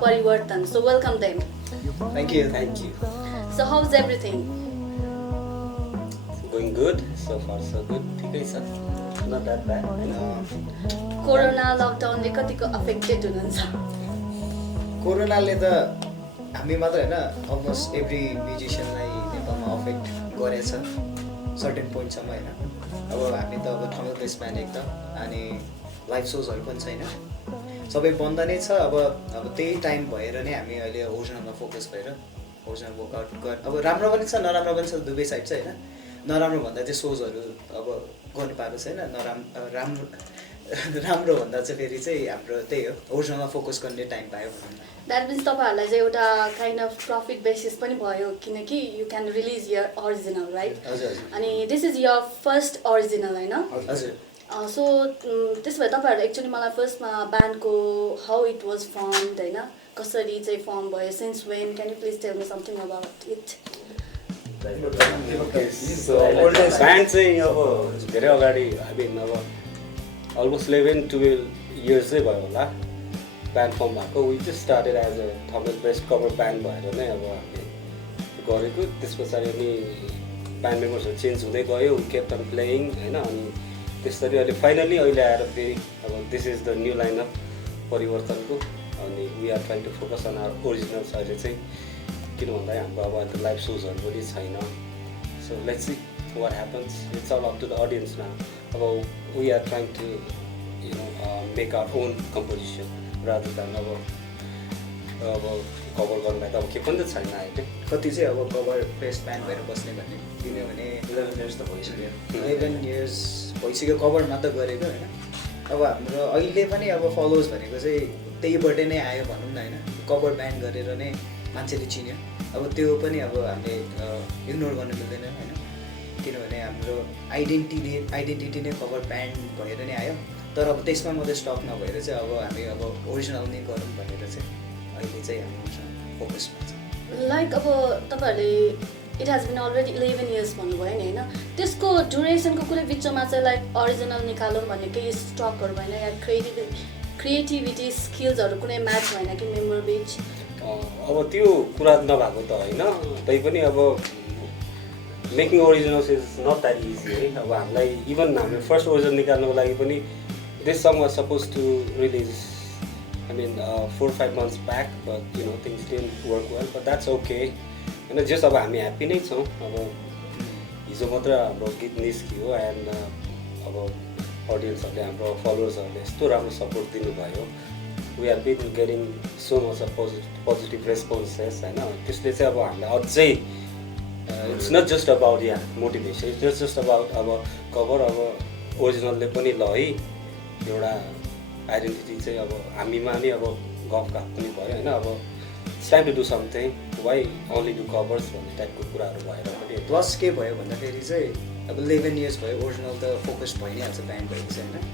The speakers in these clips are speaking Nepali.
परिवर्तन. So welcome them. Thank you. Thank you. So how's everything? Going good. So far so good. ठिकै छ. Not that bad. कोरोना लकडाउनले कतिको अफेक्टेड हुनुहुन्छ? कोरोनाले त हामी मात्र हैन अलमोस्ट एभ्री म्युजिसियनलाई नेपालमा अफेक्ट गरेछ सर्टेन पोइन्टसम्म हैन. अब हामी त अब थर्मल बेस ब्यान्ड एक त अनि लाइभ सोजहरू पनि छैन, सबै बन्द नै छ. अब त्यही टाइम भएर नै हामी अहिले ओरिजिनलमा फोकस भएर ओरिजिनल वर्कआउट गर. अब राम्रो पनि छ नराम्रो पनि छ, दुवै साइड छ हैन. नराम्रो भन्दा चाहिँ सोजहरू अब गर्नु पाएको छैन, राम्रो भन्दा चाहिँ फेरि चाहिँ हाम्रो त्यही हो ओरिजिनलमा फोकस गर्ने टाइम पायो भनौँ न. द्याट मिन्स तपाईँहरूलाई चाहिँ एउटा काइन्ड अफ प्रफिट बेसिस पनि भयो किनकि you can release your original right. अनि this is your first original होइन? हजुर. सो त्यसो भए तपाईँहरू एक्चुअली मलाई फर्स्टमा ब्यान्डको हाउ इट वाज फर्मड होइन, कसरी चाहिँ फर्म भयो, since when, can you please tell me something about it? Band चाहिँ अब धेरै अगाडि हामी अब अलमोस्ट 11-12 इयर्स चाहिँ भयो होला ब्यान्ड फर्म भएको. We just started as a Thamel based cover band भएर नै अब हामी गरेको. त्यस पछाडि अनि ब्यान्ड मेम्बर्सहरू चेन्ज हुँदै गयो, वी केप्ट अन प्लेइङ होइन. अनि त्यसरी अहिले फाइनली अहिले आएर फेरि अब this is the new lineup परिवर्तनको. अनि we are trying to focus on our originals अहिले चाहिँ, किन भन्दा हाम्रो अब अहिले लाइभ सोजहरू पनि छैन. So let's see what happens. It's all up to the audience now. अब we are trying to make our own composition rather than अब कभर गर्नलाई त अब के पनि त छैन अहिले. कति चाहिँ अब कभर बेस्ट ब्यान्ड भएर बस्ने भन्ने, किनभने 11 इयर्स त भइसक्यो. 11 इयर्स भइसक्यो कभर मात्र गरेको होइन. अब हाम्रो अहिले पनि अब फलोवर्स भनेको चाहिँ त्यहीबाट नै आयो भनौँ न होइन. कभर ब्यान्ड गरेर नै मान्छेले चिन्यो. अब त्यो पनि अब हामीले इग्नोर गर्नु मिल्दैन होइन, किनभने हाम्रो आइडेन्टिटी नै कभर ब्यान्ड भएर नै आयो. तर अब त्यसमा मात्रै स्टक नभएर चाहिँ अब हामी अब ओरिजिनल नै गरौँ भनेर चाहिँ अहिले चाहिँ हामी फोकसमा छ. लाइक अब तपाईँहरूले it has been already 11 years भन्नुभयो नि होइन, त्यसको ड्युरेसनको कुनै बिचमा चाहिँ लाइक अरिजिनल निकालौँ भन्ने केही स्टकहरू भएन या क्रिएटिभिटी स्किल्सहरू कुनै म्याच भएन कि मेम्बर बिच? अब त्यो कुरा नभएको त होइन, तैपनि अब making originals is not that easy है. अब हामीलाई इभन हाम्रो फर्स्ट ओरिजिनल निकाल्नुको लागि पनि this song was suppose to release I mean 4-5 months back, but you know things didn't work well, but that's okay होइन. जस अब हामी ह्याप्पी नै छौँ. अब हिजो मात्र हाम्रो गीत निस्कियो एन्ड अब अडियन्सहरूले हाम्रो फलोवर्सहरूले यस्तो राम्रो सपोर्ट दिनुभयो. We are been getting so much of positive responses होइन. त्यसले चाहिँ अब हामीलाई अझै इट्स नट जस्ट अबाउट या मोटिभेसन, इट्स जस्ट अबाउट अब कभर अब ओरिजिनलले पनि ल है एउटा आइडेन्टिटी चाहिँ अब हामीमा नि अब गफ गफ पनि भयो होइन. अब it's time to do something, why only do covers भन्ने टाइपको कुराहरू भएर पनि. प्लस के भयो भन्दाखेरि चाहिँ अब 11 इयर्स भयो, ओरिजिनल त फोकस भइ नै हाल्छ ब्यान्ड भएको चाहिँ होइन.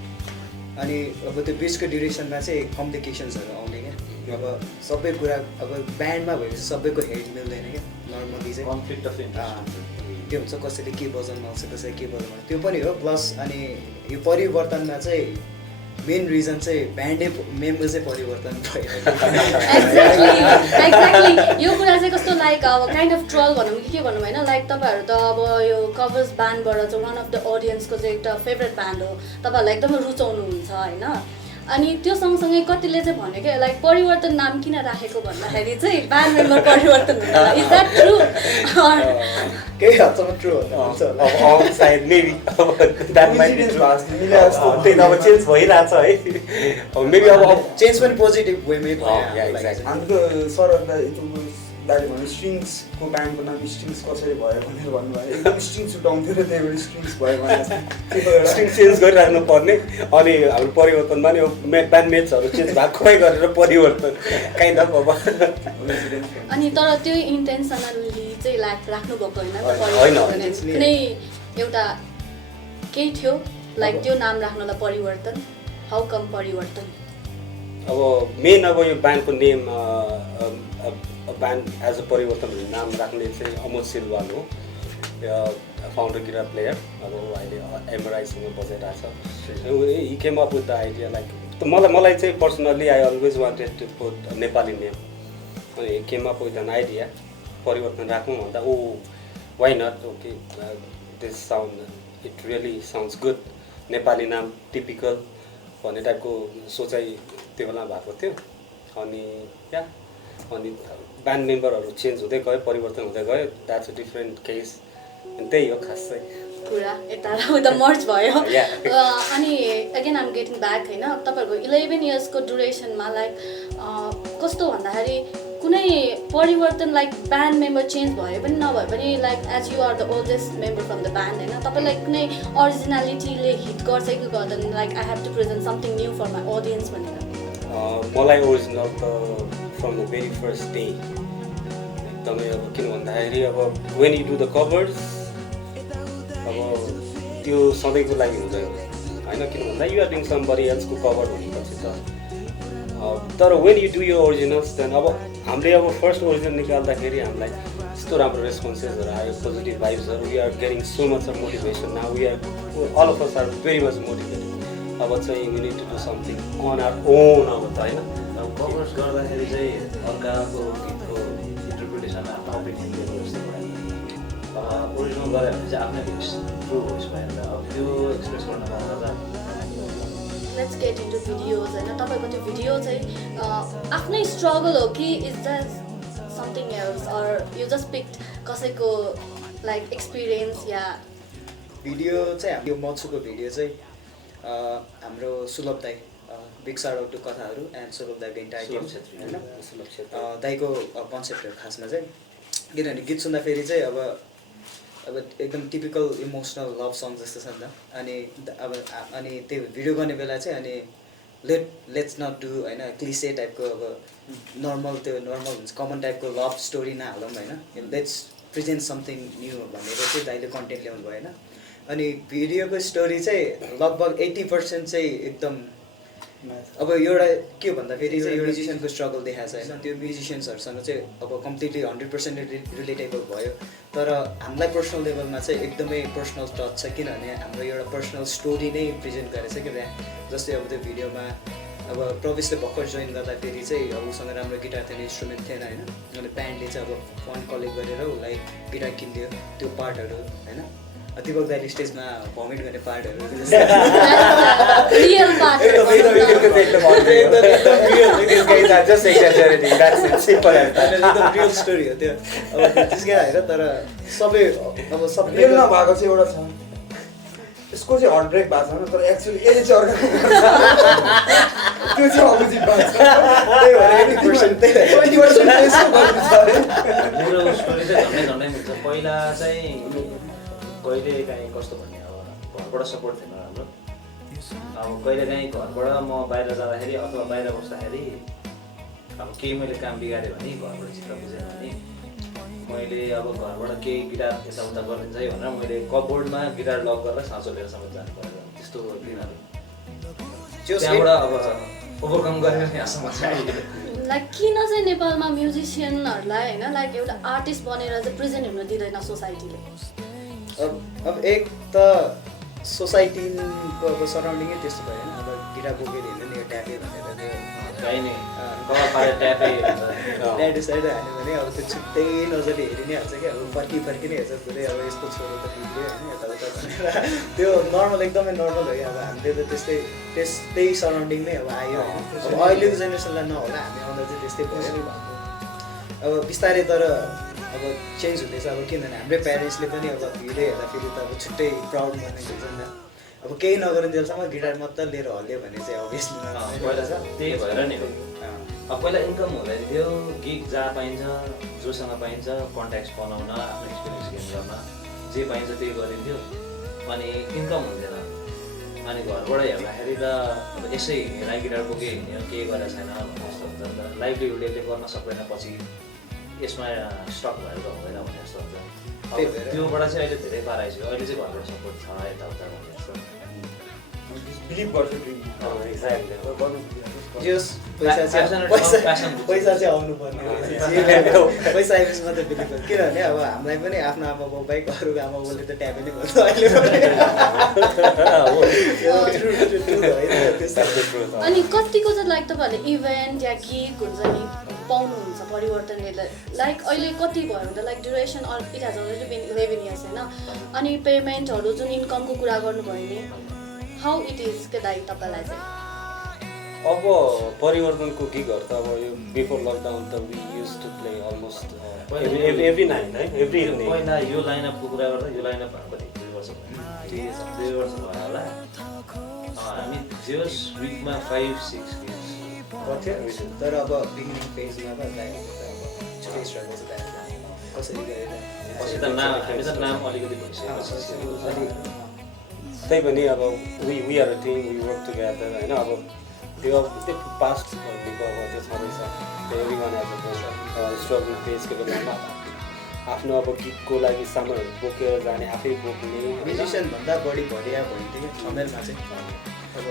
अनि अब त्यो बिचको ड्युरेसनमा चाहिँ कम्प्लिकेसन्सहरू आउने क्या. अब सबै कुरा अब ब्यान्डमा भएपछि सबैको हेड मिल्दैन क्या. नर्मली चाहिँ कन्फ्लिक्ट अफ इन्ट्रेस्ट त्यो हुन्छ, कसैले के बजाउनु आउँछ कसैले के बजाउनु आउँछ, त्यो पनि हो. प्लस अनि यो परिवर्तनमा चाहिँ मेन रिजन चाहिँ ब्यान्डै मेम्बर चाहिँ परिवर्तन भयो. एक्ज्याक्टली यो कुरा चाहिँ कस्तो लाइक अब काइन्ड अफ ट्रल भनौँ कि के भनौँ होइन. लाइक तपाईँहरू त अब यो कभर्स ब्यान्डबाट चाहिँ वान अफ द अडियन्सको चाहिँ एउटा फेभरेट ब्यान्ड हो, तपाईँहरूलाई एकदमै रुचाउनुहुन्छ होइन. अनि त्यो सँगसँगै कतिले चाहिँ भन्यो क्या लाइक परिवर्तन नाम किन राखेको भन्दाखेरि चाहिँ ब्यान्ड मेम्बर परिवर्तन हुन्छ. Is that true? केही हदसम्म ट्रु हुन्छ. सायद maybe that might be true. त्यही त अब चेन्ज भइरहेछ है. अब मेबी अब चेन्ज पनि पोजिटिभ वेमै भयो. हाम्रो सर दाइले भन्नु स्ट्रिङ्सको ब्यान्डको नाम स्ट्रिङ्स कसरी भयो भनेर भन्नुभयो. एकदम स्ट्रिङ्स छुट्याउँथ्यो र त्यही भएर स्ट्रिङ्स भयो भने स्ट्रिङ चेन्ज गरिराख्नु पर्ने. अनि हाम्रो परिवर्तनमा नि ब्यान्ड मेट्सहरू चेन्ज भएकै गरेर परिवर्तन काइन्ड अफ अब. अनि तर त्यो इन्टेन्सनली चाहिँ राख्नु भएको होइन. कुनै एउटा केही थियो लाइक त्यो नाम राख्नलाई परिवर्तन? हाउ कम परिवर्तन? अब मेन अब यो ब्यान्डको नेम ब्यान्ड एज अ परिवर्तन नाम राख्ने चाहिँ अमोद सिलवाल हो, फाउन्डर गिटार प्लेयर. अब ऊ अहिले एमआरआईसँग बजाइरहेको छ. He came up with the idea like मलाई चाहिँ personally I always wanted to put Nepali name अनि came up with an idea Parivartan राखौँ भन्दा oh why not okay this sound it really sounds good Nepali नाम टिपिकल भन्ने टाइपको सोचाइ त्यो बेला भएको थियो अनि या अनि ब्यान्ड मेम्बरहरू चेन्ज हुँदै गयो परिवर्तन हुँदै गयो द्याट्स अ डिफ्रेन्ट केस अनि त्यही हो खास चाहिँ कुरा यता र उता मर्ज भयो Yeah. अनि अगेन आम गेटिङ ब्याक होइन तपाईँहरूको 11 इयर्सको ड्युरेसनमा लाइक कस्तो भन्दाखेरि कुनै परिवर्तन लाइक ब्यान्ड मेम्बर चेन्ज भयो पनि नभए पनि like as you are the oldest member from the band होइन तपाईँलाई कुनै अरिजिनालिटीले हिट गर्छ कि गर्दैन like I have to present something new for my audience भनेर मलाई ओरिजिनल त from the very first day एकदमै अब किन भन्दाखेरि अब when you do the covers अब त्यो सधैँको लागि हुँदैन होइन किन भन्दा यु आर डुइङ समबडी एल्सको कभर भनेपछि त तर वेन यु डु यो ओरिजिनल्स देन अब हामीले अब फर्स्ट ओरिजिनल निकाल्दाखेरि हामीलाई यस्तो राम्रो रेस्पोन्सेसहरू आयो पोजिटिभ भाइब्सहरू we are getting so much of motivation now we are all of us are very much motivated अब चाहिँ you need to do something on our own अब त होइन अब कभर्स गर्दाखेरि चाहिँ अर्काको गीतको इन्टरप्रिटेसन आफ्नो अपिनियन दिएको जस्तो भयो ओरिजिनल गऱ्यो भने चाहिँ आफ्नै भोइस ट्रु भोइस भएर अब त्यो एक्सप्रेस गर्न पाउँदा लेट्स गेट इन्टु भिडियोज होइन तपाईँको त्यो भिडियो चाहिँ आफ्नै स्ट्रगल हो कि is just something else or you just picked कसैको लाइक एक्सपिरियन्स या भिडियो चाहिँ हाम्रो मत्सुको भिडियो चाहिँ हाम्रो सुलभ दाई बिग साउट आउट टु कथाहरू एन्ड सुलभ दाईको इन्टायर टिम होइन दाईको कन्सेप्टहरू खासमा चाहिँ किनभने गीत सुन्दाखेरि चाहिँ अब एकदम टिपिकल इमोसनल लभ सङ जस्तो छ नि त अनि त्यो भिडियो गर्ने बेला चाहिँ अनि लेट्स नट डु होइन क्लिसे टाइपको अब नर्मल हुन्छ कमन टाइपको लभ स्टोरी नहालौँ होइन लेट्स प्रेजेन्ट समथिङ न्यू भनेर चाहिँ दाइले कन्टेन्ट ल्याउनु भयो होइन अनि भिडियोको स्टोरी चाहिँ लगभग 80% चाहिँ एकदम अब एउटा के भन्दाखेरि चाहिँ एउटा म्युजिसियनको स्ट्रगल देखाएको छ होइन त्यो म्युजिसियन्सहरूसँग चाहिँ अब कम्प्लिटली 100% रिलेटेबल भयो तर हामीलाई पर्सनल लेभलमा चाहिँ एकदमै पर्सनल टच छ किनभने हाम्रो एउटा पर्सनल स्टोरी नै प्रेजेन्ट गरेछ कि त्यहाँ जस्तै अब त्यो भिडियोमा अब प्रवेशले भर्खर जोइन गर्दाखेरि चाहिँ अब उसँग राम्रो गिटार थिएन इन्स्ट्रुमेन्ट थिएन होइन अनि ब्यान्डले चाहिँ अब फन्ड कलेक्ट गरेर उसलाई गिटार किनिदियो त्यो पार्टहरू होइन दिपक दाइले स्टेजमा भमिट गर्ने पार्टहरू रियल पार्ट रियल स्टोरी हो त्यो अब त्यसकै होइन तर सबै अब सबै रियलमा भएको चाहिँ एउटा छ यसको चाहिँ हार्ट ब्रेक भएको छ तर एक्चुअली यसले चाहिँ अर्को त्यो चाहिँ अपोजिट भएको छ त्यही भएर 80% मेरो स्टोरी चाहिँ झन्डै मिल्छ पहिला चाहिँ कहिले काहीँ कस्तो भन्ने अब घरबाट सपोर्ट थिएन राम्रो अब कहिले काहीँ घरबाट म बाहिर जाँदाखेरि अथवा बाहिर बस्दाखेरि अब केही मैले काम बिगारेँ भने घरबाट चित्र बुझेन भने मैले अब घरबाट केही गिटार यताउता गरिदिन्छ है भनेर मैले कपबोर्डमा गिटार लक गरेर साँचो लिएर समेत जानु पर्यो त्यस्तो दिनहरू त्यहाँबाट अब ओभरकम गरेर यहाँसम्म चाहिँ लाइक किन चाहिँ नेपालमा म्युजिसियनहरूलाई होइन लाइक एउटा आर्टिस्ट बनेर चाहिँ प्रेजेन्ट हुन दिँदैन सोसाइटीले अब एक त सोसाइटीको अब सराउन्डिङै त्यस्तो भयो होइन अब गिटार बोकेर हिँड्नु नि ट्यापे भनेर त्यो काहीँ नै ट्यापे ट्याटु साइड हाल्यो भने अब त्यो छुट्टै नजरले हेरि नै हाल्छ कि अब फर्की नै हेर्छ पुरै अब यस्तो छोरो त बिग्रियो होइन यताउता भनेर त्यो नर्मल एकदमै नर्मल हो कि अब हामीले त त्यस्तै सराउन्डिङमै अब आयो होइन अब अहिलेको जेनेरेसनलाई नहोला हामी आउँदा चाहिँ त्यस्तै भयो अब बिस्तारै तर अब चेन्ज हुँदैछ अब किनभने हाम्रै प्यारेन्ट्सले पनि अब भिडियो हेर्दाखेरि त अब छुट्टै प्राउड मोमेन्ट हुन्छ नि त अब केही नगरिन्जेलसम्म गिटार मात्र लिएर हल्यो भने चाहिँ अभियसली पहिला छ त्यही भएर नि हो अब पहिला इन्कम हुँदैन थियो गिग जहाँ पाइन्छ जोसँग पाइन्छ कन्ट्याक्ट्स बनाउन आफ्नो एक्सपिरियन्स गेन गर्न जे पाइन्छ त्यही गरिन्थ्यो अनि इन्कम हुँदैन अनि घरबाट हेर्दाखेरि त अब यसै हिँडेर गिटार बोके हिँड्यो केही गरेको छैन भन्ने जस्तो हुन्छ नि त लाइभलीहुडले गर्न सक्दैन पछि यसमा स्टक भएर त हुँदैन भन्ने जस्तो हुन्छ अब त्योबाट चाहिँ अहिले धेरै पार आइसक्यो अहिले चाहिँ घरबाट सपोर्ट छ यताउता भन्ने जस्तो बिलिभ गर्छु ड्रिम एक्ज्याक्टली जस पैसा चाहिँ आउनु पर्ने रहेछ पैसा आएपछि मात्रै बिलिभ गर्छ किनभने अब हामीलाई पनि आफ्नो आमा बाउ बाहेक अरूको आमा बाउले त ट्याबै नै गर्छ अहिले अनि कतिको चाहिँ लाइक तपाईँहरूले इभेन्ट या गीत हुन्छ नि पाउनुहुन्छ परिवर्तनले लाइक अहिले कति भयो भने like duration it has already been 11 years होइन अनि पेमेन्टहरू जुन इन्कमको कुरा गर्नुभयो नि हाउ इट इज के दाइ तपाईँलाई चाहिँ अब परिवर्तनको गिगहरू त अब यो बिफोर लकडाउन त we use to play almost every night है एभ्री इभिनिङ पहिला यो लाइनअपको कुरा गर्दा यो लाइनअप भएको कति 2 वर्ष भयो 2 वर्ष भयो होला हामी जस विकमा 5-6 गिग्स गर्थ्यो तर अब बिगिनिङ फेजमा त छुट्टै स्ट्रगल छ कसरी गरेर पछि त नाम हामी त नाम अलिकति भइसक्यो त्यही पनि अब we are a team we work together होइन अब त्यो पास्ट भनेको अब त्यो छँदैछ everyone as a struggle फेजको बेलामा आफ्नो अब गीतको लागि सामानहरू बोकेर जाने आफै बोक्ने म्युजिसियनभन्दा बढी भरिया भइन्थ्यो कि ठमेलमा चाहिँ अब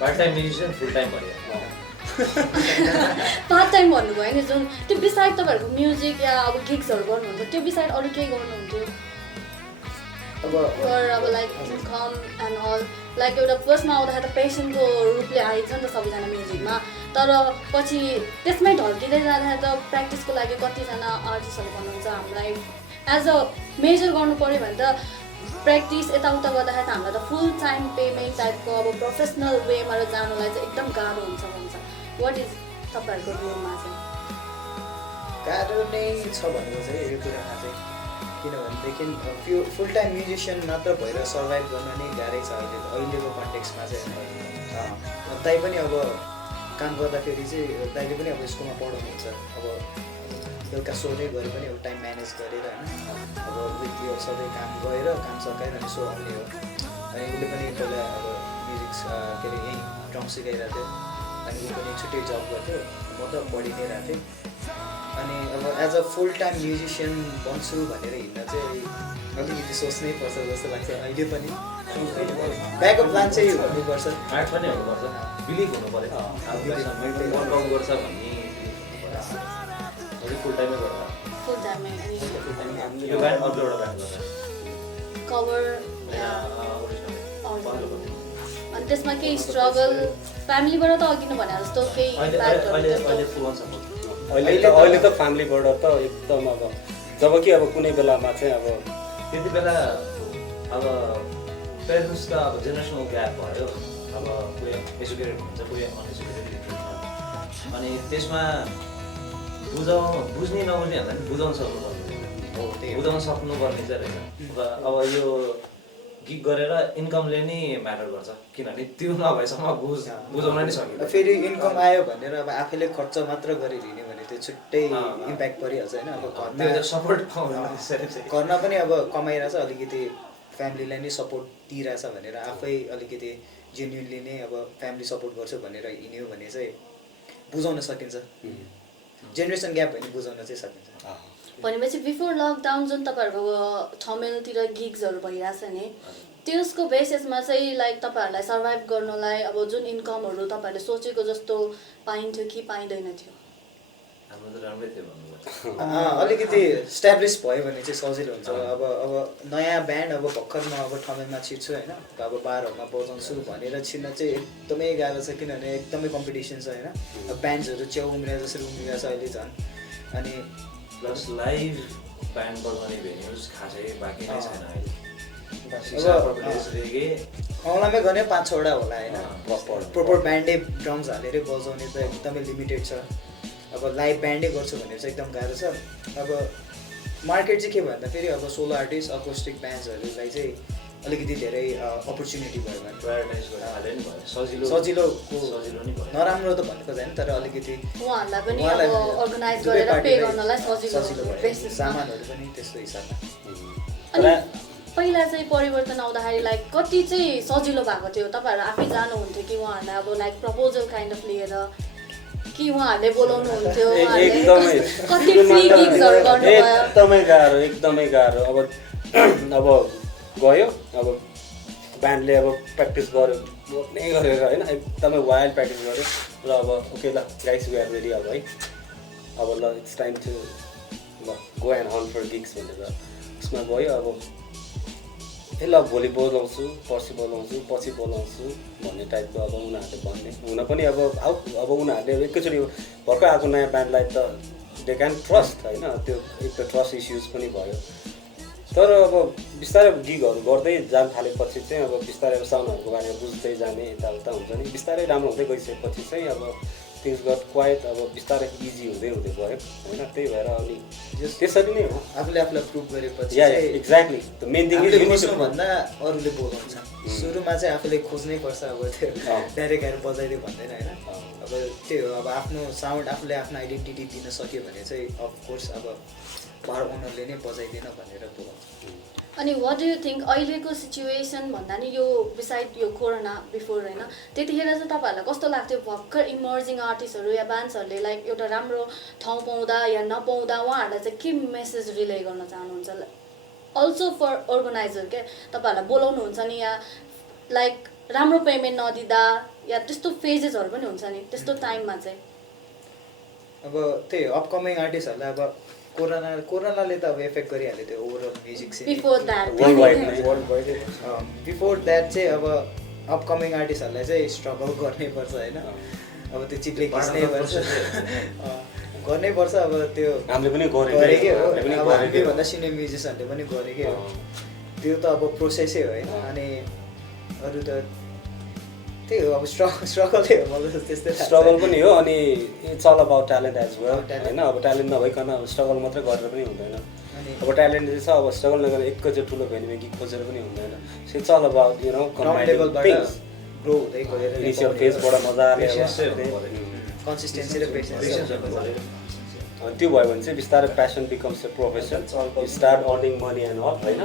पार्ट टाइम म्युजिसियन फुल टाइम भयो पार्ट टाइम भन्नुभयो नि जुन त्यो बिसाइड तपाईँहरूको म्युजिक या अब गिग्सहरू गर्नुहुन्छ त्यो बिसाइड अरू केही गर्नुहुन्थ्यो अब अब like income and all like एउटा फर्स्टमा आउँदाखेरि त पेसनको रूपले आइन्छ नि त सबैजना म्युजिकमा तर पछि त्यसमै ढल्किँदै जाँदाखेरि त प्र्याक्टिसको लागि कतिजना आर्टिस्टहरू भन्नुहुन्छ हामीलाई एज अ मेजर गर्नु पऱ्यो भने त प्र्याक्टिस यताउता गर्दाखेरि त हामीलाई त फुल टाइम पेमेन्ट टाइपको अब प्रोफेसनल वेमा जानुलाई चाहिँ एकदम गाह्रो हुन्छ भन्छ वाट इज तपाईँहरूको रोलमा चाहिँ गाह्रो नै छ भनेको चाहिँ यो कुरामा चाहिँ किनभनेदेखि फुल टाइम म्युजिसियन मात्र भएर सर्भाइभ गर्न नै गाह्रै छ अहिलेको कन्टेक्समा चाहिँ तैपनि अब काम गर्दाखेरि चाहिँ दाइले पनि अब स्कुलमा पढाउनुहुन्छ अब बेलुका सो नै गरे पनि अब टाइम म्यानेज गरेर होइन अब विथ यो सबै काम गएर काम सकाएर अनि सो आउने हो अनि उसले पनि पहिला अब म्युजिक के अरे यहीँ ड्रम सिकाइरहेको थियो अनि ऊ पनि छुट्टै जब गर्थ्यो म त पढि नै रहेको थिएँ अनि अब as a full time musician बन्छु भनेर हिँड्न चाहिँ अलिकति सोच्नै पर्छ जस्तो लाग्छ अहिले पनि ब्याकअप प्लान चाहिँ हुनुपर्छ आर्ट पनि हुनुपर्छ बिलिभ हुनु पऱ्यो वर्कआउट गर्छ भन्ने फुल टाइमै गर्दा फुल टाइममै यो ब्यान्ड अर्को एउटा ब्यान्ड गर्दा कभर अनि त्यसमा केही स्ट्रगल फ्यामिलीबाट त अघि नै भने जस्तो केही अहिले त फ्यामिलीबाट त एकदम अब जब कि अब कुनै बेलामा चाहिँ अब त्यति बेला अब पेरेन्ट्स त अब जेनेरेसनल ग्याप भयो अब कोही एजुकेटेड हुन्छ कोही अनएजुकेटेड हुन्छ अनि त्यसमा बुझ्ने नबुझ्ने भन्दा पनि बुझाउन सक्नुपर्ने बुझाउन सक्नुपर्ने चाहिँ रहेछ अब यो गिग गरेर इन्कमले नै म्याटर गर्छ किनभने त्यो नभएसम्म बुझाउन नै सकिन्छ फेरि इन्कम आयो भनेर अब आफैले खर्च मात्र गरेर हिँड्यो भने त्यो छुट्टै इम्प्याक्ट परिहाल्छ होइन अब घरमा सपोर्ट घरमा पनि अब कमाइरहेछ अलिकति फ्यामिलीलाई नै सपोर्ट दिइरहेछ भनेर आफै अलिकति जेन्युनली नै अब फ्यामिली सपोर्ट गर्छु भनेर हिँड्यो भने चाहिँ बुझाउन सकिन्छ जेनेरेसन ग्याप भने बुझाउन चाहिँ सकिन्छ भनेपछि बिफोर लकडाउन जुन तपाईँहरूको ठमेलतिर गिग्सहरू भइरहेछ नि त्यसको बेसिसमा चाहिँ लाइक तपाईँहरूलाई सर्भाइभ गर्नलाई अब जुन इन्कमहरू तपाईँहरूले सोचेको जस्तो पाइन्थ्यो कि पाइँदैन थियो हाम्रो त राम्रै थियो भन्नु अलिकति स्ट्याब्लिस भयो भने चाहिँ सजिलो हुन्छ अब नयाँ ब्यान्ड अब भर्खर म अब ठमेलमा छिर्छु होइन अब बारहरूमा बजाउँछु भनेर छिर्न चाहिँ एकदमै गाह्रो छ किनभने एकदमै कम्पिटिसन छ होइन अब ब्यान्ड्सहरू च्याउ उम्रिया जसरी उम्रिया छ अहिले झन् अनि प्लस लाइभ ब्यान्ड बजाउने भेन्युज खासै बाँकी नै छैन अहिले औँलामै गर्ने 5-6वटा होला होइन प्रोपर ब्यान्डै ड्रम्स हालेर बजाउने त एकदमै लिमिटेड छ अब लाइभ ब्यान्डै गर्छु भने चाहिँ एकदम गाह्रो छ अब मार्केट चाहिँ के भन्दा फेरि अब सोलो आर्टिस्ट अकोस्टिक ब्यान्ड्सहरूलाई चाहिँ अलिकति धेरै अपर्च्युनिटी भयो भने प्रायोरिटाइज गर्नु सजिलो नै भयो नराम्रो त भनेको छैन तर अलिकति उहाँहरूलाई पनि अब अर्गनाइज गरेर पे गर्नलाई सजिलो भयो सामानहरू पनि त्यस्तो हिसाबमा अनि पहिला चाहिँ परिवर्तन आउँदाखेरि लाइक कति चाहिँ सजिलो भएको थियो तपाईँहरू आफै जानुहुन्थ्यो कि उहाँहरूलाई अब लाइक प्रपोजल काइन्ड अफ लिएर कि उहाँहरूले बोलाउनुहुन्थ्यो कति फ्री गिग्सहरू गर्नुभयो एकदमै गाह्रो अब गयो अब ब्यान्डले अब प्र्याक्टिस बोल्ने गरेर होइन एकदमै वाइल्ड प्र्याक्टिस गऱ्यो र अब ओके ल गाइस वी आर रेडी अब है अब ल इट्स टाइम टु ल go and on for gigs भनेर उसमा गयो अब ए ल भोलि बोलाउँछु पर्सि बोलाउँछु पछि बोलाउँछु भन्ने टाइपको अब उनीहरूले भन्ने हुन पनि अब उनीहरूले एकैचोटि भर्खर आएको नयाँ ब्यान्डलाई त दे क्यान ट्रस्ट होइन त्यो एक त ट्रस्ट इस्युज पनि भयो तर अब बिस्तारै गिगहरू गर्दै जान थालेपछि चाहिँ अब बिस्तारै अब साउन्डहरूको बारेमा बुझ्दै जाने यताउता हुन्छ नि बिस्तारै राम्रो हुँदै गइसकेपछि चाहिँ अब थिङ्स गट क्वाइट अब बिस्तारै इजी हुँदै गयो होइन त्यही भएर अनि त्यसरी नै हो आफूले आफूलाई प्रुभ गरेपछि yeah exactly the main thing is खोज्नुभन्दा अरूले बोलाउँछ सुरुमा चाहिँ आफूले खोज्नै पर्छ अब त्यो डाइरेक्ट आएर बजाइदियो भन्दैन होइन अब त्यही हो अब आफ्नो साउन्ड आफूले आफ्नो आइडेन्टिटी दिन सक्यो भने चाहिँ अफकोर्स अब बार ओनरले नै बजाइदिन भनेर बोलाउँछ अनि वाट डु यु थिङ्क अहिलेको सिचुएसन भन्दा नि यो बिसाइड यो कोरोना बिफोर होइन त्यतिखेर चाहिँ तपाईँहरूलाई कस्तो लाग्थ्यो भर्खर इमर्जिङ आर्टिस्टहरू या ब्यान्ड्सहरूले लाइक एउटा राम्रो ठाउँ पाउँदा या नपाउँदा उहाँहरूलाई चाहिँ के मेसेज रिले गर्न चाहनुहुन्छ अल्सो फर अर्गनाइजर क्या तपाईँहरूलाई बोलाउनुहुन्छ नि या लाइक राम्रो पेमेन्ट नदिँदा या त्यस्तो फेजेसहरू पनि हुन्छ नि त्यस्तो टाइममा चाहिँ अब त्यही अपकमिङ आर्टिस्टहरूलाई अब कोरोनाले त अब एफेक्ट गरिहाल्यो त्यो overall music scene before that चाहिँ अब अपकमिङ आर्टिस्टहरूलाई चाहिँ स्ट्रगल गर्नै पर्छ होइन अब त्यो चिप्ले खिच्नै पर्छ गर्नै पर्छ अब त्यो हामीले पनि गरेकै हो अब हामीभन्दा सिनियर म्युजिसियनहरूले पनि गरेकै हो त्यो त अब प्रोसेसै हो होइन अनि अरू त त्यही हो अब स्ट्रगलै हो मलाई त्यस्तै स्ट्रगल पनि हो अनि it's all about talent as well होइन अब ट्यालेन्ट नभइकन स्ट्रगल मात्रै गरेर पनि हुँदैन अब ट्यालेन्ट चाहिँ छ अब स्ट्रगल नगरेर एकैचोटि ठुलो भेन्यूमा गीत खोजेर पनि हुँदैन so it's all about you know लेभलबाट ग्रो हुँदै गएर इनिसियल फेजबाट मजाले कन्सिस्टेन्सी र पेसेन्स त्यो भयो भने चाहिँ बिस्तारै passion becomes a profession start earning money and all होइन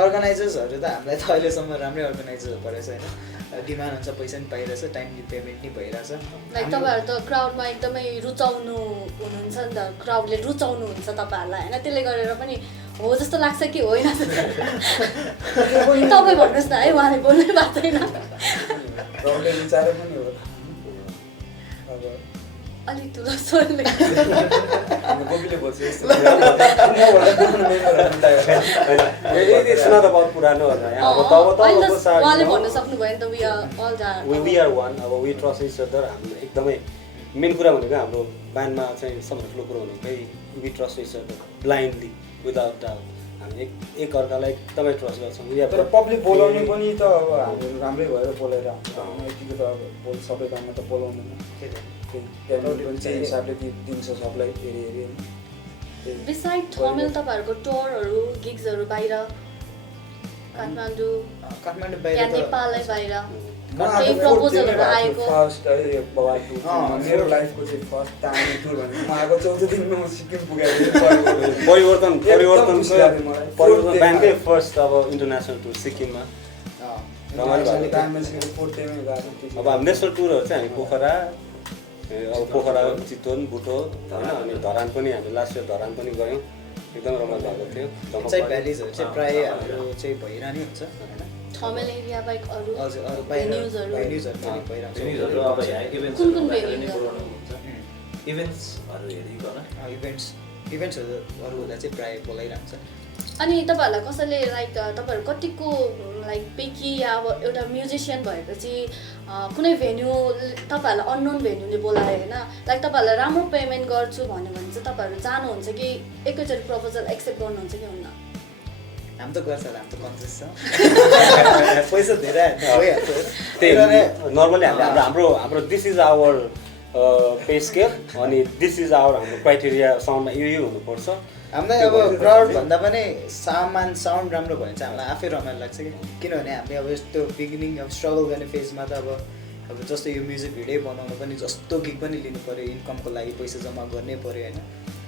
अर्गनाइजर्सहरू त हामीलाई त अहिलेसम्म राम्रै अर्गनाइजर्स परेछ होइन डिमान्ड हुन्छ पैसा पनि पाइरहेछ टाइमली पेमेन्ट नि भइरहेछ लाइक तपाईँहरू त क्राउडमा एकदमै रुचाउनु हुनुहुन्छ नि त क्राउडले रुचाउनुहुन्छ तपाईँहरूलाई होइन त्यसले गरेर पनि हो जस्तो लाग्छ कि होइन तपाईँ भन्नुहोस् न है उहाँले बोल्नै भएको छैन क्राउडले रुचाएर पनि हो अब अलिक ठुलो स्वरले गोपीले बोल्छ यस्तो पुरानो उहाँले भन्न सक्नुभयो नि त वी आर वान अब वी ट्रस्ट इच अदर हाम्रो एकदमै मेन कुरा भनेको हाम्रो ब्यान्डमा चाहिँ सबभन्दा ठुलो कुरो भनेको we trust each other blindly without doubt हामी एक अर्कालाई एकदमै ट्रस्ट गर्छौँ तर पब्लिक बोलाउने पनि त अब हाम्रो राम्रै भएर बोलाएर यतिको त अब सबै काममा त बोलाउँदैन त्यही हिसाबले दिन्छ सबलाई हेरी हेरी बिसाइड थमेल तपाईँहरूको टुरहरू गिग्सहरू बाहिर काठमाडौँ या नेपालै बाहिर केही प्रपोजलहरू आएको मेरो लाइफको चाहिँ फर्स्ट टाइम टुर भनेको म आएको 14 दिनमा म सिक्किम पुगेको परिवर्तन ब्यान्डकै फर्स्ट अब इन्टरनेसनल टुर सिक्किममा अब हामी नेसनल टुरहरू चाहिँ हामी पोखरा अब पोखरा चितवन बुटो होइन अनि धरान पनि हामी लास्ट इयर धरान पनि गयौँ एकदम रमाइलो भएको थियो चाहिँ भ्यालिजहरू चाहिँ प्रायः हाम्रो चाहिँ भइरहने हुन्छ थमेल एरिया बाइक अरू हजुर अरू बाहिर भेन्युजहरू पनि भइरहन्छ अब यहाँ कुन कुन भेन्यू इभेन्ट्सहरू हेरिकन इभेन्ट्सहरू हुँदा चाहिँ प्रायः बोलाइरहन्छ अनि तपाईँहरूलाई कसैले लाइक तपाईँहरू कतिको लाइक पिकी या अब एउटा म्युजिसियन भएपछि कुनै भेन्यू तपाईँहरूलाई अननोन भेन्यूले बोलायो होइन लाइक तपाईँहरूलाई राम्रो पेमेन्ट गर्छु भन्यो भने चाहिँ तपाईँहरू जानुहुन्छ कि एकैचोटि प्रपोजल एक्सेप्ट गर्नुहुन्छ कि हुन्न हामी त गर्छ हामी त कन्सियस छ पैसा धेरै त्यही नर्मली हाम्रो this is our pay scale अनि दिस इज आवर हाम्रो क्राइटेरिया साउन्डमा यो हुनुपर्छ हामीलाई अब क्राउड भन्दा पनि साउन्ड राम्रो भयो भने चाहिँ हामीलाई आफै रमाइलो लाग्छ कि किनभने हामीले अब यस्तो बिगिनिङ अब स्ट्रगल गर्ने फेजमा त अब जस्तो यो म्युजिक भिडियो बनाउनु पनि जस्तो गिग पनि लिनु पऱ्यो इन्कमको लागि पैसा जम्मा गर्नै पऱ्यो होइन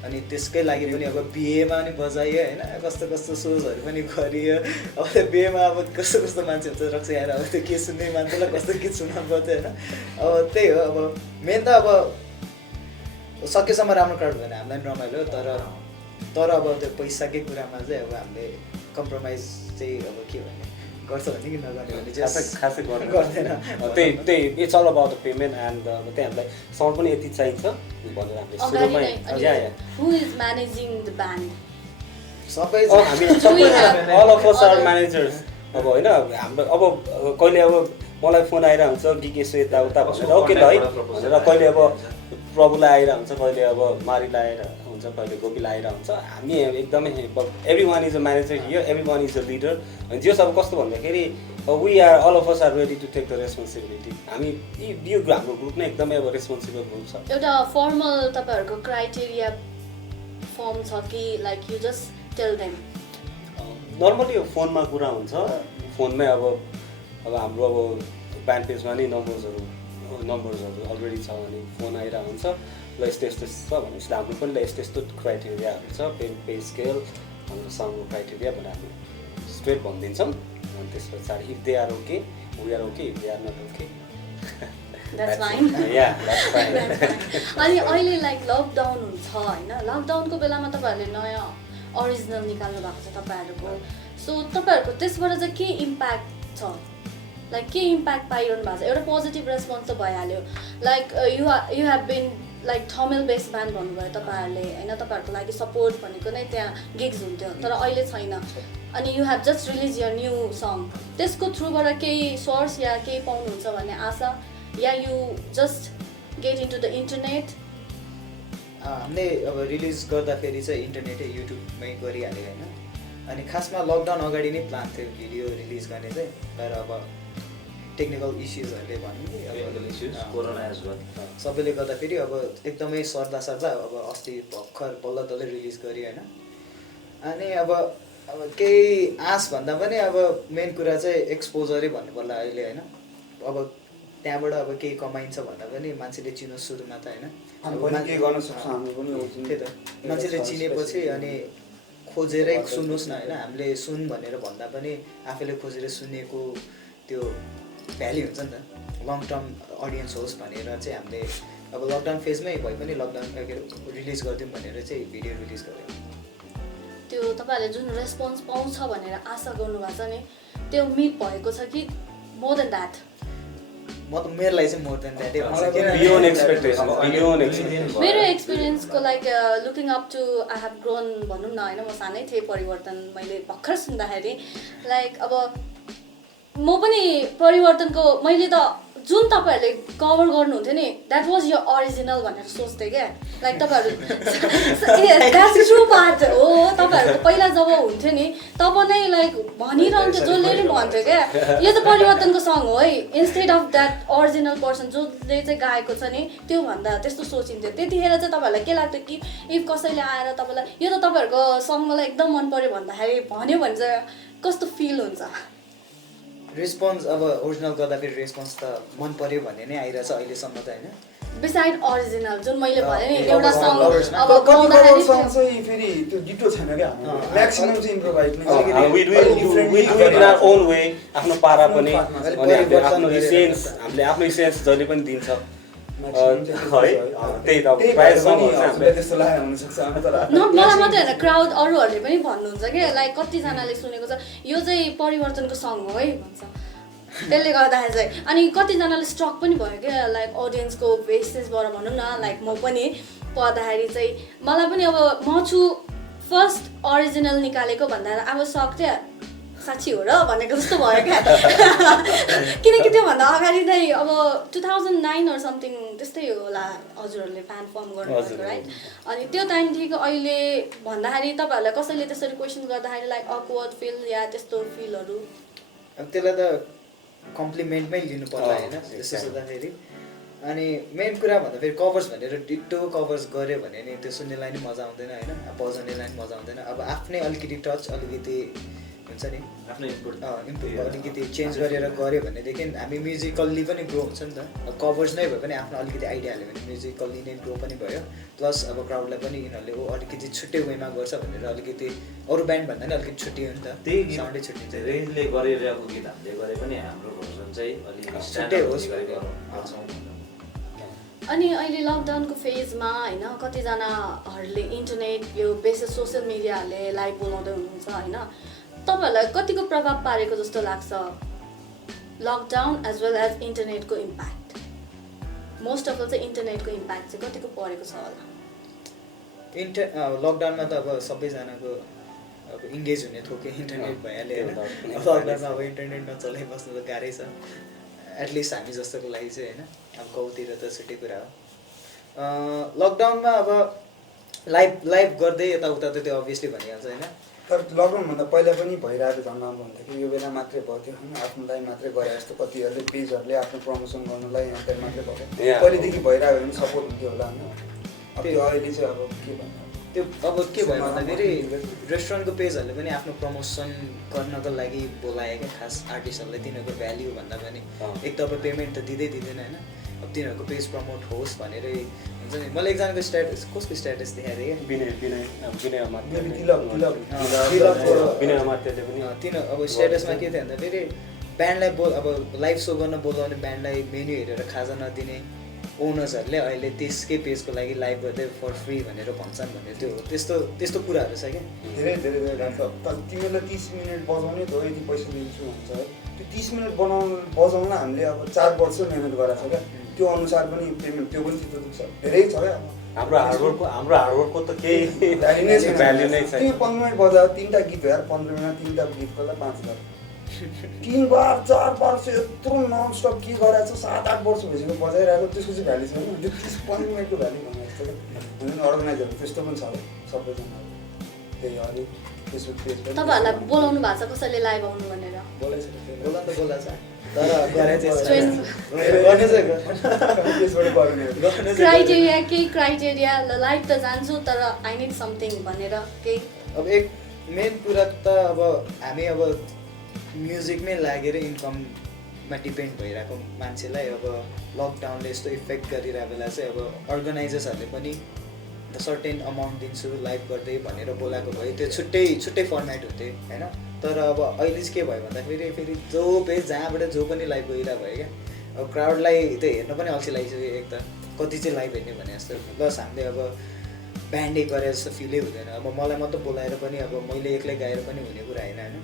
अनि त्यसकै लागि पनि अब बिहेमा पनि बजाइयो होइन कस्तो कस्तो सोजहरू पनि गरियो अब त्यो बिहेमा अब कस्तो कस्तो मान्छे हुन्छ रक्सी आएर अब त्यो के सुन्ने मान्छेलाई कस्तो गीत सुनाउनु पर्थ्यो होइन अब त्यही हो अब मेन त अब सकेसम्म राम्रो क्राउड भयो भने हामीलाई पनि रमाइलो तर अब त्यो पैसाकै कुरामा चाहिँ अब हामीले कम्प्रोमाइज चाहिँ अब के भने गर्छ भने कि नगर्ने भने खासै गर्दैन त्यही it's all about the payment and त्यही हामीलाई साउन्ड पनि यति चाहिन्छ भनेर हामीले सुरुमै who is managing the band? सबै हामी सबै all of us are managers अब होइन हाम्रो अब कहिले अब मलाई फोन आइरहेको हुन्छ कि यसो यताउता भनेर ओके ल है भनेर कहिले अब प्रभुलाई आइरहेको हुन्छ कहिले अब मारीलाई आइरहेको हुन्छ कहिले गोपीलाई आइरहेको हुन्छ हामी एकदमै every one is a manager here every one is a leader अनि त्यो सब कस्तो भन्दाखेरि we are all of us are ready to take the responsibility हामी यो हाम्रो ग्रुप नै एकदमै अब रेस्पोन्सिबल ग्रुप छ एउटा फर्मल तपाईँहरूको क्राइटेरिया फर्म छ कि like you just tell them normally फोनमा कुरा हुन्छ फोनमै अब हाम्रो अब ब्यान्ड पेजमा नै नम्बर्सहरू अलरेडी छ भने फोन आइरहेको हुन्छ ल यस्तो यस्तो छ भनेपछि हाम्रो पनि ल यस्तो यस्तो क्राइटेरियाहरू छ पे स्केल हाम्रो साउन्डको क्राइटेरिया भनेर हामी स्ट्रेट भनिदिन्छौँ अनि त्यस पछाडि if they are okay we are okay if they are not okay That's fine. Yeah, that's fine. अनि अहिले लाइक लकडाउन हुन्छ होइन लकडाउनको बेलामा तपाईँहरूले नयाँ अरिजिनल निकाल्नु भएको छ तपाईँहरूको सो तपाईँहरूको त्यसबाट चाहिँ के इम्प्याक्ट छ लाइक के इम्प्याक्ट पाइरहनु भएको छ एउटा पोजिटिभ रेस्पोन्स त भइहाल्यो like you have been like Thamel based band भन्नुभयो तपाईँहरूले होइन तपाईँहरूको लागि सपोर्ट भनेको नै त्यहाँ गिग्स हुन्थ्यो तर अहिले छैन अनि you have just release your new song त्यसको थ्रुबाट केही सोर्स या केही पाउनुहुन्छ भन्ने आशा या you just get into the internet हामीले अब रिलिज गर्दाखेरि चाहिँ इन्टरनेटै युट्युबमै गरिहाल्यो होइन अनि खासमा लकडाउन अगाडि नै प्लान थियो भिडियो रिलिज गर्ने चाहिँ तर अब टेक्निकल इस्युजहरूले भनौँ कोरोना सबैले गर्दाखेरि अब एकदमै सर्दा अब अस्ति भर्खर बल्ल रिलिज गऱ्यो होइन अनि अब केही आश भन्दा पनि अब मेन कुरा चाहिँ एक्सपोजरै भन्नु पर्ला अहिले होइन अब त्यहाँबाट अब केही कमाइन्छ भन्दा पनि मान्छेले चिनोस् सुरुमा त होइन त्यही त मान्छेले चिनेपछि अनि खोजेरै सुन्नुहोस् न होइन हामीले सुन भनेर भन्दा पनि आफैले खोजेर सुनेको त्यो भ्याल्यु हुन्छ नि त लङ टर्म अडियन्स होस् भनेर चाहिँ हामीले अब लकडाउन फेजमै भए पनि लकडाउन रिलिज गरिदिउँ भनेर चाहिँ भिडियो रिलिज गऱ्यौँ त्यो तपाईँहरूले जुन रेस्पोन्स पाउँछ भनेर आशा गर्नुभएको छ नि त्यो मिट भएको छ कि मोर देन द्याट म त मेरोलाई चाहिँ मोर देन द्याटै बियोन्ड एक्सपेक्टेसन मेरो एक्सपिरियन्सको like looking up to I have grown भनौँ न होइन म सानै थिएँ परिवर्तन मैले भर्खर सुन्दाखेरि लाइक अब म पनि परिवर्तनको मैले त जुन तपाईँहरूले कभर गर्नुहुन्थ्यो नि द्याट वाज यर अरिजिनल भनेर सोच्थेँ क्या लाइक तपाईँहरू द्याट्स ट्रु पार्ट हो तपाईँहरूको पहिला जब हुन्थ्यो नि तब नै लाइक भनिरहन्थ्यो जसले पनि भन्थ्यो क्या यो त परिवर्तनको सङ हो है instead of that original person जसले चाहिँ गाएको छ नि त्योभन्दा त्यस्तो सोचिन्थ्यो त्यतिखेर चाहिँ तपाईँहरूलाई के लाग्थ्यो कि इफ कसैले आएर तपाईँलाई यो त तपाईँहरूको सङ मलाई एकदम मन पऱ्यो भन्दाखेरि भन्यो भने चाहिँ कस्तो फिल हुन्छ रेस्पोन्स अब ओरिजिनल गर्दाखेरि रेस्पोन्स त मन पर्यो भन्ने नै आइरहेछ अहिलेसम्म त होइन बिसाइड अरिजिनल जुन मैले भने नि एउटा सङ अब कतिवटा सङ चाहिँ फेरि त्यो डिटो छैन क्या म्याक्सिमम चाहिँ इम्प्रोभाइज नै we do it in our own way आफ्नो पारा पनि अनि हामीले आफ्नो इसेन्स हामीले आफ्नो इसेन्स जहिले पनि दिन्छ है त्यही त प्राइस पनि त्यस्तो लागेको हुनसक्छ तर नट मलाई मात्रै होइन क्राउड अरूहरूले पनि भन्नुहुन्छ क्या लाइक कतिजनाले सुनेको छ यो चाहिँ परिवर्तनको सङ हो है भन्छ त्यसले गर्दाखेरि चाहिँ अनि कतिजनाले स्ट्रक पनि भयो क्या लाइक अडियन्सको बेसिसबाट भनौँ न लाइक म पनि पढ्दाखेरि चाहिँ मलाई पनि अब म छु फर्स्ट अरिजिनल निकालेको भन्दा अब सक्थ्यो साँच्ची हो र भनेको जस्तो भयो क्या किनकि त्योभन्दा अगाडि नै अब 2009 अर समथिङ त्यस्तै होला हजुरहरूले फ्यान फर्म गर्नुभएको राइट अनि त्यो टाइमदेखिको अहिले भन्दाखेरि तपाईँहरूलाई कसैले त्यसरी क्वेसन गर्दाखेरि लाइक अक्वर्ड फिल या त्यस्तो फिलहरू त्यसलाई त कम्प्लिमेन्टमै लिनु पर्ला होइन त्यसो सोच्दाखेरि अनि मेन कुरा भन्दा फेरि कभर्स भनेर डिटो कभर्स गऱ्यो भने नि त्यो सुन्नेलाई नि मजा आउँदैन होइन बजाउनेलाई नि मजा आउँदैन अब आफ्नै अलिकति टच अलिकति हुन्छ नि आफ्नो इम्प्रुभ अलिकति चेन्ज गरेर गऱ्यो भनेदेखि हामी म्युजिकल्ली पनि ग्रो हुन्छ नि त कभर्स नै भए पनि आफ्नो अलिकति आइडिया हाल्यो भने म्युजिकल्ली नै ग्रो पनि भयो प्लस अब क्राउडलाई पनि यिनीहरूले अलिकति छुट्टै वेमा गर्छ भनेर अलिकति अरू ब्यान्ड भन्दा नि अलिकति छुट्टियो नि त त्यही साउन्डै छुट्टिन्छ रेन्जले गरिरहेको गीत हामीले गरे पनि हाम्रो भर्जन चाहिँ अलिक छुट्टै होस् अनि अहिले लकडाउनको फेजमा होइन कतिजनाहरूले इन्टरनेट यो बेसिस सोसियल मिडियाहरूले लाइभ बोलाउँदै हुनुहुन्छ होइन तपाईँहरूलाई कतिको प्रभाव पारेको जस्तो लाग्छ लकडाउन एज वेल एज इन्टरनेटको इम्प्याक्ट? मोस्ट अफ अल चाहिँ इन्टरनेटको इम्प्याक्ट चाहिँ कतिको परेको छ होला? लकडाउनमा त अब सबैजनाको अब इङ्गेज हुने थोकै इन्टरनेट भइहाल्यो होइन। लकडाउनमा अब इन्टरनेट नचलाइ बस्नु त गाह्रै छ, एटलिस्ट हामी जस्तोको लागि चाहिँ होइन। अब गाउँतिर त छुट्टै कुरा हो। लकडाउनमा अब लाइभ गर्दै यताउता त त्यो अभियसली भनिहाल्छ होइन। तर लकडाउनभन्दा पहिला पनि भइरहेको झन् राम्रो हुन्थ्यो कि यो बेला मात्रै भयो त्यो होइन, आफ्नोलाई मात्रै गरे जस्तो कतिहरूले पेजहरूले आफ्नो प्रमोसन गर्नुलाई यहाँ त्यहाँ मात्रै भयो। पहिलेदेखि भइरहेको भने सपोर्ट हुन्थ्यो होला होइन। त्यो अहिले चाहिँ अब के भन्नु, त्यो अब के भयो भन्दाखेरि रेस्टुरेन्टको पेजहरूले पनि आफ्नो प्रमोसन गर्नको लागि बोलायो क्या खास आर्टिस्टहरूलाई। तिनीहरूको भ्याल्यु भन्दा पनि एक त अब पेमेन्ट त दिँदैन होइन। अब तिनीहरूको पेज प्रमोट होस् भनेरै हुन्छ नि। मैले एकजनाको स्ट्याटस, कसको स्ट्याटस देखाएको थिएँ क्या, विनय अमात्यले पनि तिनीहरू अब स्ट्याटसमा के थियो भन्दाखेरि ब्यान्डलाई अब लाइभ सो गर्न बोलाउने ब्यान्डलाई मेन्यु हेरेर खाजा नदिने ओनर्सहरूले अहिले त्यसकै पेजको लागि लाइभ गर्दै फर फ्री भनेर भन्छन् भने त्यो त्यस्तो कुराहरू छ क्या। धेरै राम्रो छ। तर तिमीलाई 30 मिनट बजाउने त यति पैसा दिन्छु भन्छ है, त्यो 30 मिनट बजाउन हामीले अब 4 वर्ष मेहनत गरेको छ क्या। त्यो अनुसार पनि पेमेन्ट त्यो पनि चित्त दुख्छ, धेरै छ क्या। हाम्रो हार्डवर्कको त केही भ्याल्यु नै छैन। तिमी 15 मिनट बजायो, 3टा गीत हो यार, 15 मिनट 3टा गीतको लागि 5000। 3 बार 4 बार चाहिँ यत्रो ननस्टप के गरेको छ, 7-8 वर्ष भइसक्यो बजाइरहेको, त्यसको चाहिँ भ्याल्यु छैन। त्यो 30-15 मिनटको भ्याल्यु भनेको जस्तो क्या। अर्गनाइजरहरू त्यस्तो पनि छ सबैजना। त्यही हो अलिक फेसबुक पेज पनि तपाईँहरूलाई बोलाउनु भएको छ कसैले लाइभ आउनु भनेर? बोला त बोला छ, तर गरे चाहिँ क्राइटेरिया केही क्राइटेरिया लाइभ त जान्छु तर आई निड समथिङ भनेर केही? अब एक मेन कुरा त अब हामी अब म्युजिकमै लागेर इन्कममा डिपेन्ड भइरहेको मान्छेलाई अब लकडाउनले यस्तो इफेक्ट गरिरहेको बेला चाहिँ अब अर्गनाइजर्सहरूले पनि सर्टेन अमाउन्ट दिन्छु लाइभ गर्दै भनेर बोलाएको भयो। त्यो छुट्टै फर्मेट हुन्थ्यो होइन। तर अब अहिले चाहिँ के भयो भन्दाखेरि फेरि जो पेज जहाँबाट जो पनि लाइभ गइरहेको भयो क्या। अब क्राउडलाई त्यो हेर्न पनि अल्छी लागिसक्यो एक त, कति चाहिँ लाइभ हेर्ने भने जस्तो। प्लस हामीले अब ब्यान्डै गरे जस्तो फिलै हुँदैन। अब मलाई मात्रै बोलाएर पनि अब मैले एक्लै गाएर पनि हुने कुरा होइन होइन।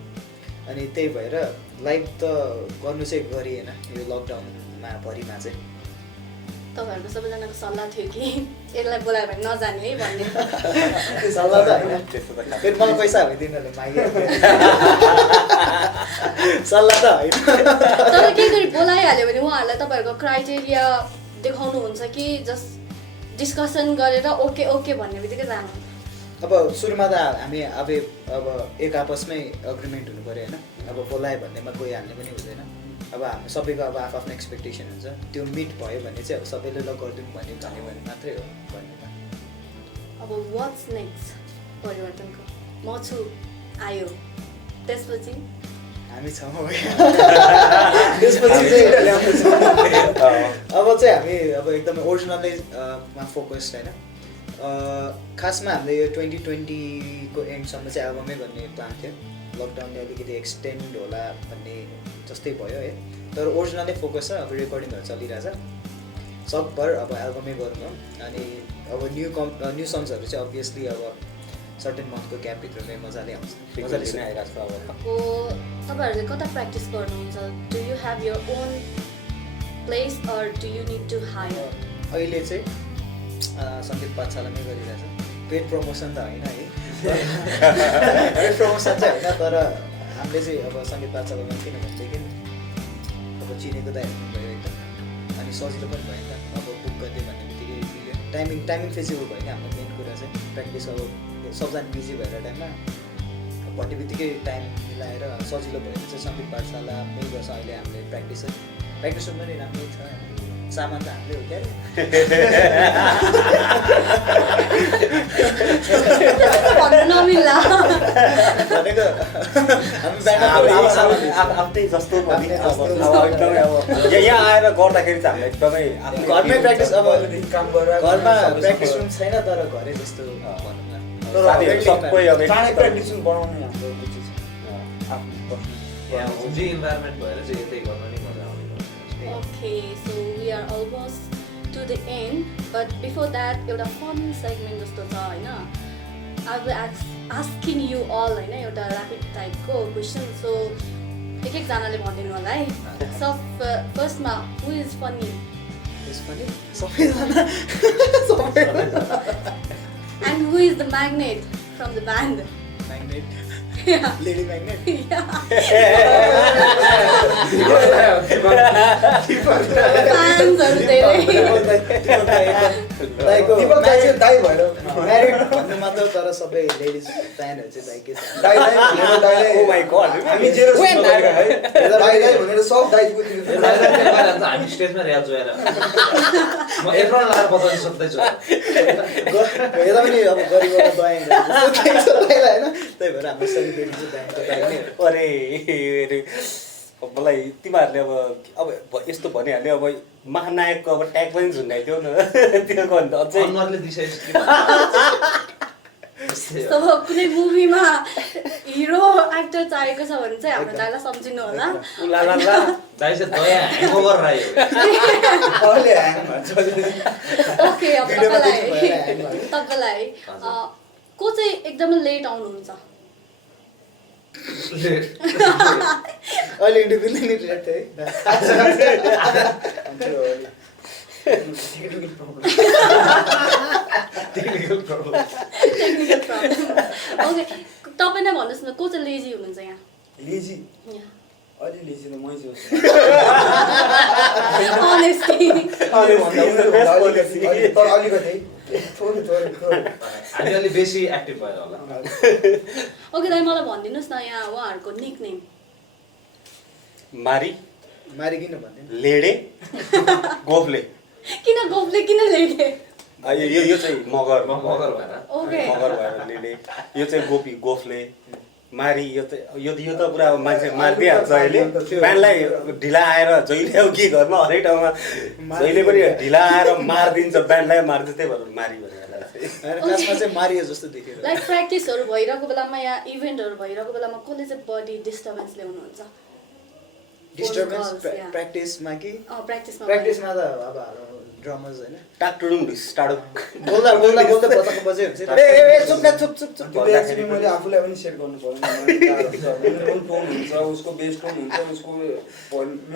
अनि त्यही भएर लाइभ त गर्नु चाहिँ गरिएन यो लकडाउनमा भरिमा चाहिँ। तपाईँहरूको सबैजनाको सल्लाह थियो कि यसलाई बोलायो भने नजाने है भन्ने? सल्लाह त होइन, फेरि मलाई पैसा हो तिनीहरूले मागे सल्लाह त होइन। तर के गरी बोलाइहाल्यो भने उहाँहरूलाई तपाईँहरूको क्राइटेरिया देखाउनुहुन्छ कि जस्ट डिस्कसन गरेर ओके ओके भन्ने बित्तिकै जानु? अब सुरुमा त हामी अब एक आपसमै एग्रिमेन्ट हुनु पऱ्यो होइन। अब बोलायो भन्नेमा गइहाल्ने पनि हुँदैन। अब हामी सबैको अब आफ्नो एक्सपेक्टेसन हुन्छ, त्यो मिट भयो भने चाहिँ अब सबैले ल गरिदिउँ भन्यो भने मात्रै हो भन्ने। अब वाट्स नेक्स्ट परिवर्तनको? म छु आयो त्यसपछि हामी छौँ त्यसपछि चाहिँ अब चाहिँ हामी अब एकदमै ओरिजिनलैमा फोकस्ड होइन। खासमा हामीले यो 2020को एन्डसम्म चाहिँ एल्बमै गर्ने प्लान थियो। लकडाउनले अलिकति एक्सटेन्ड होला भन्ने जस्तै भयो है। तर ओरिजिनलै फोकस छ। अब रेकर्डिङहरू चलिरहेछ, सकभर अब एल्बमै गरौँ। अनि अब न्यू सङ्ग्सहरू चाहिँ अभियसली अब सर्टेन मन्थको ग्यापभित्रमै मजाले आउँछ, मजाले सुनाइरहेको छ। अब तपाईँहरूले कता प्र्याक्टिस गर्नुहुन्छ? Do you have your own place or do you need to hire? अहिले चाहिँ सङ्गीत पाठशालामै गरिरहेछ। पेड प्रमोसन त होइन है, पेड प्रमोसन चाहिँ होइन। तर हामीले चाहिँ अब सङ्गीत पाठशालामा किनभनेदेखि अब चिनेको त हेर्नु भयो एकदम, अनि सजिलो पनि भयो नि त। अब बुक गरिदियो भन्ने बित्तिकै मिल्यो, टाइमिङ फेसिबल भयो नि। हाम्रो मेन कुरा चाहिँ प्र्याक्टिस अब सबजना बिजी भएर टाइममा भन्ने बित्तिकै टाइम मिलाएर सजिलो भयो भने चाहिँ सङ्गीत पाठशालामै गर्छ अहिले हामीले प्र्याक्टिस पनि राम्रै छ। सामान त हाम्रै हो क्या नमिल्ला भनेको आफ्नै जस्तो पनि एकदमै अब यहाँ आएर गर्दाखेरि चाहिँ हामीलाई एकदमै घरमै प्र्याक्टिस। अब काम गरेर घरमा प्र्याक्टिस रुम छैन तर घरै जस्तो भनौँ न। सबै अब चाँडै प्र्याक्टिस रुम बनाउने हाम्रो रुचि छ। आफ्नो यहाँ हुजी इन्भाइरोमेन्ट भएर चाहिँ यतै गर्न नि मजा आउने। Okay, so we are almost to the end, but before that एउटा फन सेगमेन्ट जस्तो छ होइन। I will asking you all होइन एउटा ऱ्यापिड टाइपको क्वेसन सो एक एकजनाले भनिदिनु होला है सो फर्स्टमा हु इज फनी यसपालि सबैजना and who is the magnet from the band magnet lady magnet फ्यान्सहरू धेरै दिपक दाइ चाहिँ दाइ भएर म्यारिड भन्नु मात्र तर सबै लेडिज फ्यानहरू चाहिँ दाइ के छ दाइ दाइ भनेर दाइले Oh my God. हामी जेरो दाइ दाइ भनेर सब दाइको हामी स्टेजमा रियाज जोएर म एप्रोन लाएर बजाउन सक्दैछु यता पनि अब गरिबको दयाङ होइन त्यही भएर हाम्रो सेलिब्रेटी चाहिँ दयाङको अरे अब मलाई तिमीहरूले अब यस्तो भनिहाल्यो अब महानायकको अब ट्याग पनि झुन्डाइदियो न त्यो भन्दा अझै अनुहारले दिइसकेछ सो कुनै मुभीमा हिरो एक्टर चाहिएको छ भने चाहिँ हाम्रो दाइलाई सम्झिनु होला उलाला दाइ चाहिँ दया ह्याङओभर रह्यो अहिले ह्याङ भन्छ ओके अब तपाईँलाई को चाहिँ एकदमै लेट आउनुहुन्छ अहिले इन्टरभ्यूले नि रेट है technical problem technical problem okay तपाईँ नै भन्नुहोस् न को चाहिँ लेजी हुनुहुन्छ यहाँ लेजी अलि लेजी त मै छु अनेस्टली तर अलिकति थोरै थोरै थोरै हामी अलि बेसी एक्टिभ भएर होला ओके दाइ मलाई भनिदिनुहोस् न यहाँ उहाँहरूको निक नेम मारी मारि किन भन्दैन लेडे गोफले किन गोफले किन लेडे यो चाहिँ मगर मगर भएर ओके मगर भएर लेडे यो चाहिँ गोपी गोफले मारी यो त पुरा मान्छे मारिदिइहाल्छ अहिले प्यानलाई ढिला आएर जहिले अब के गर्नु हरेक ठाउँमा जहिले पनि ढिला आएर मारिदिन्छ ब्यान्डलाई मारिदिन्छ त्यही भएर मारी भनेर क्लासमा चाहिँ मारियो जस्तो देख्यो लाइक प्र्याक्टिसहरू भइरहेको बेलामा या इभेन्टहरू भइरहेको बेलामा कसले चाहिँ बडी डिस्टर्बेन्स ल्याउनुहुन्छ डिस्टर्बेन्स Girls, yeah. प्र्याक्टिसमा कि प्र्याक्टिसमा प्र्याक्टिसमा त अब हाम्रो ड्रमर्स होइन टाकटुडुङ ढिस्टाडुङ बोल्दा बोल्दा बोल्दा बचाएको बजे हुन्छ ए चुप न चुप चुप चुप त्यो एक्चुअली मैले आफूलाई पनि सेट गर्नु पर्यो मेरो टोन हुन्छ उसको बेस टोन हुन्छ उसको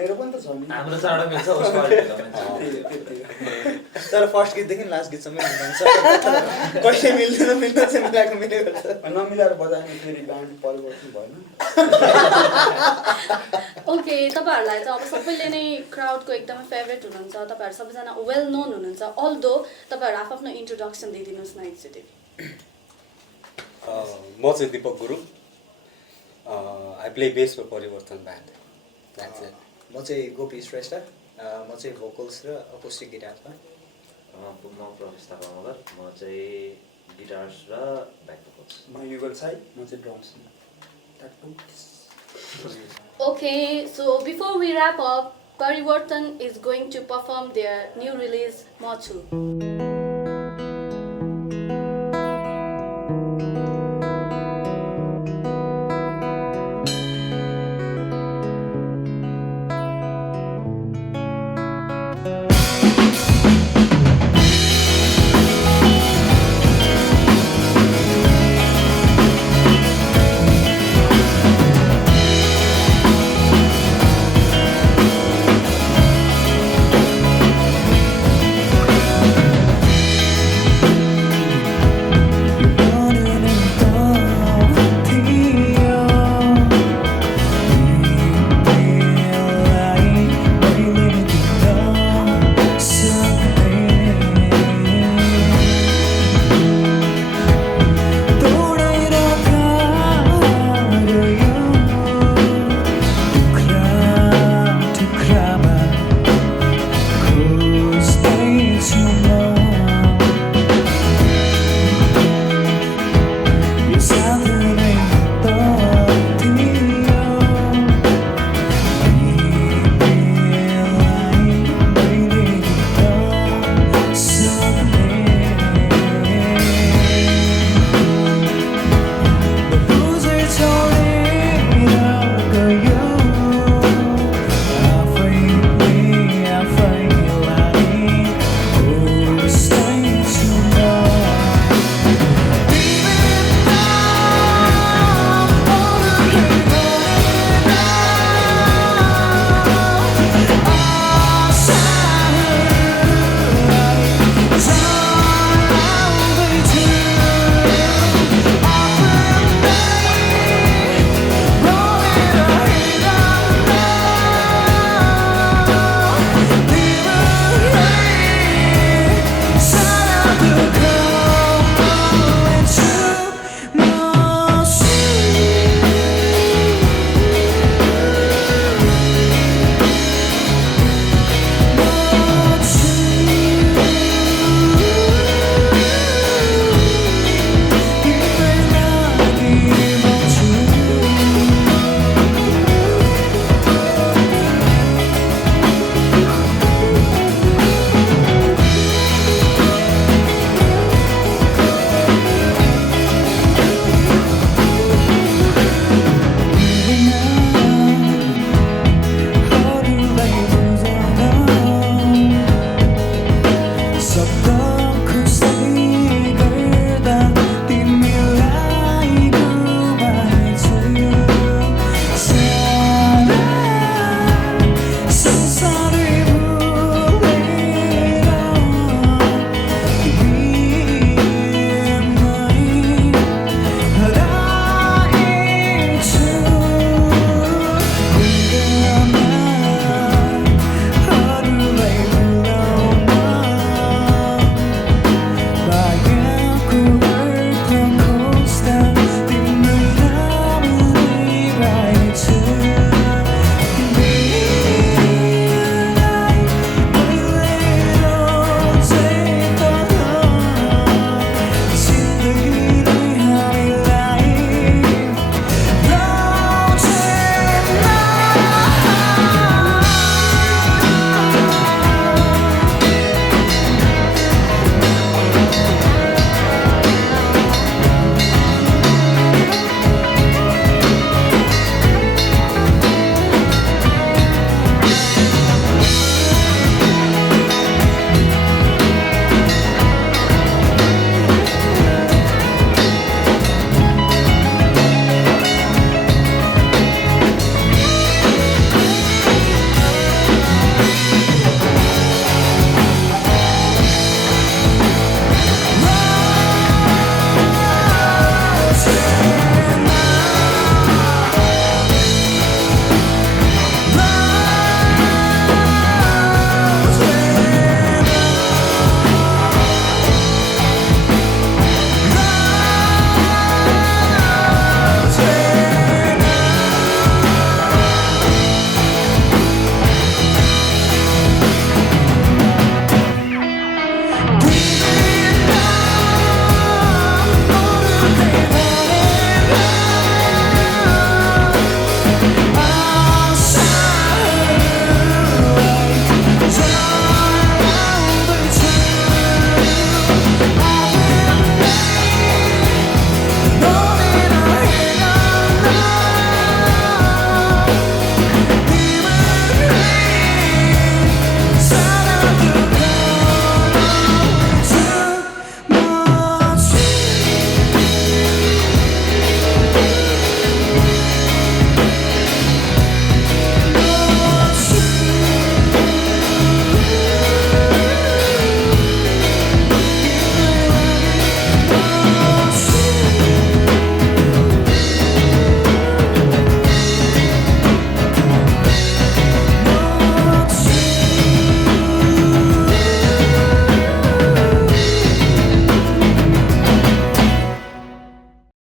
मेरो पनि त छ नि हाम्रो चाँडो मिल्छ उसको अलि ढिलो मिल्छ। तर फर्स्ट गीतदेखि लास्ट गीतसम्म हुन्छ कहिले मिल्दैन मिल्दैन चाहिँ मिलाएको मिले गर्छ नमिलाएर बजायो भने फेरि ब्यान्ड परिवर्तन भएन ओके तपाईँहरूलाई चाहिँ अब सबैले नै क्राउडको एकदमै फेभरेट हुनुहुन्छ तपाईँहरू सबैजना वेल नोन हुनुहुन्छ अल्दो तपाईँहरू आफ्नो इन्ट्रोडक्सन दिइदिनुहोस् न एकचोटि म चाहिँ Dipak Gurung I play bass for Parivartan band म चाहिँ गोपी श्रेष्ठ म चाहिँ भोकल्स र अकोस्टिक गिटारमा म प्रवेश थापा मगर म चाहिँ गिटार्स र ब्याक भोकल्स म युगल साई म चाहिँ drums Okay, so before we wrap up, Parivartan is going to perform their new release, Machu.